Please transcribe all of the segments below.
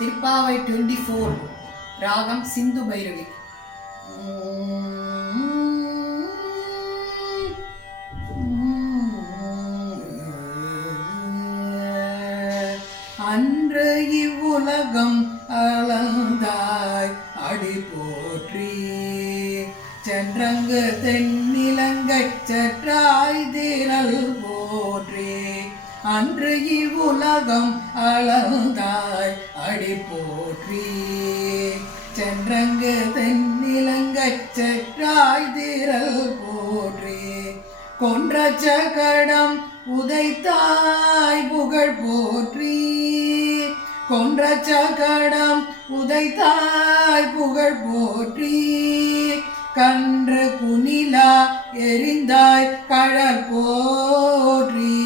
திருப்பாவை 24 ராகம் சிந்து பைரவி. அன்று இவ்வுலகம் அளந்தாய் அடி போற்றி, சென்றங்கு தென்னிலங்கை செற்றாய் திரள் போற்றி. அன்று இவ்வுலகம் அளந்தாய் அடி போற்றி, சென்றங்கு தென்னிலங்கை செற்றாய் திரள் போற்றி. கொன்ற சகடம் உதைத்தாய் புகழ் போற்றி, கொன்ற சகடம் உதைத்தாய் புகழ் போற்றி. கன்று குனிலா எரிந்தாய் கழற் போற்றி,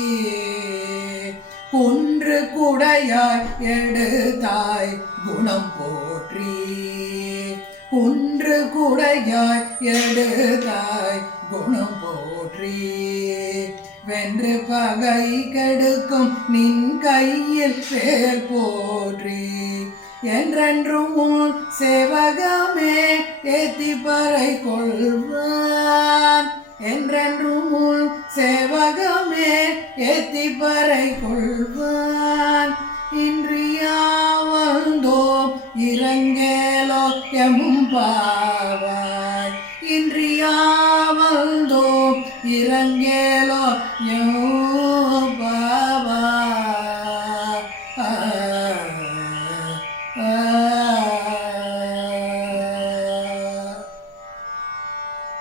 குன்று குடையாய் எடுத்தாய் குணம் போற்றி, குன்று குடையாய் எடுத்தாய் குணம் போற்றி. வென்று பகை கெடுக்கும் நின் கையில் வேல் போற்றி, என்றென்றும் உன் சேவகமே ஏத்தி பறை கொள்வான், என்றென்றும் உன் சேவகமே ஏத்தி பறை கொள்வான். இன்றியாவந்தோம் இறங்கேலோ எம்பாவாய், இன்றியாவந்தோம் இறங்கேலோ எம்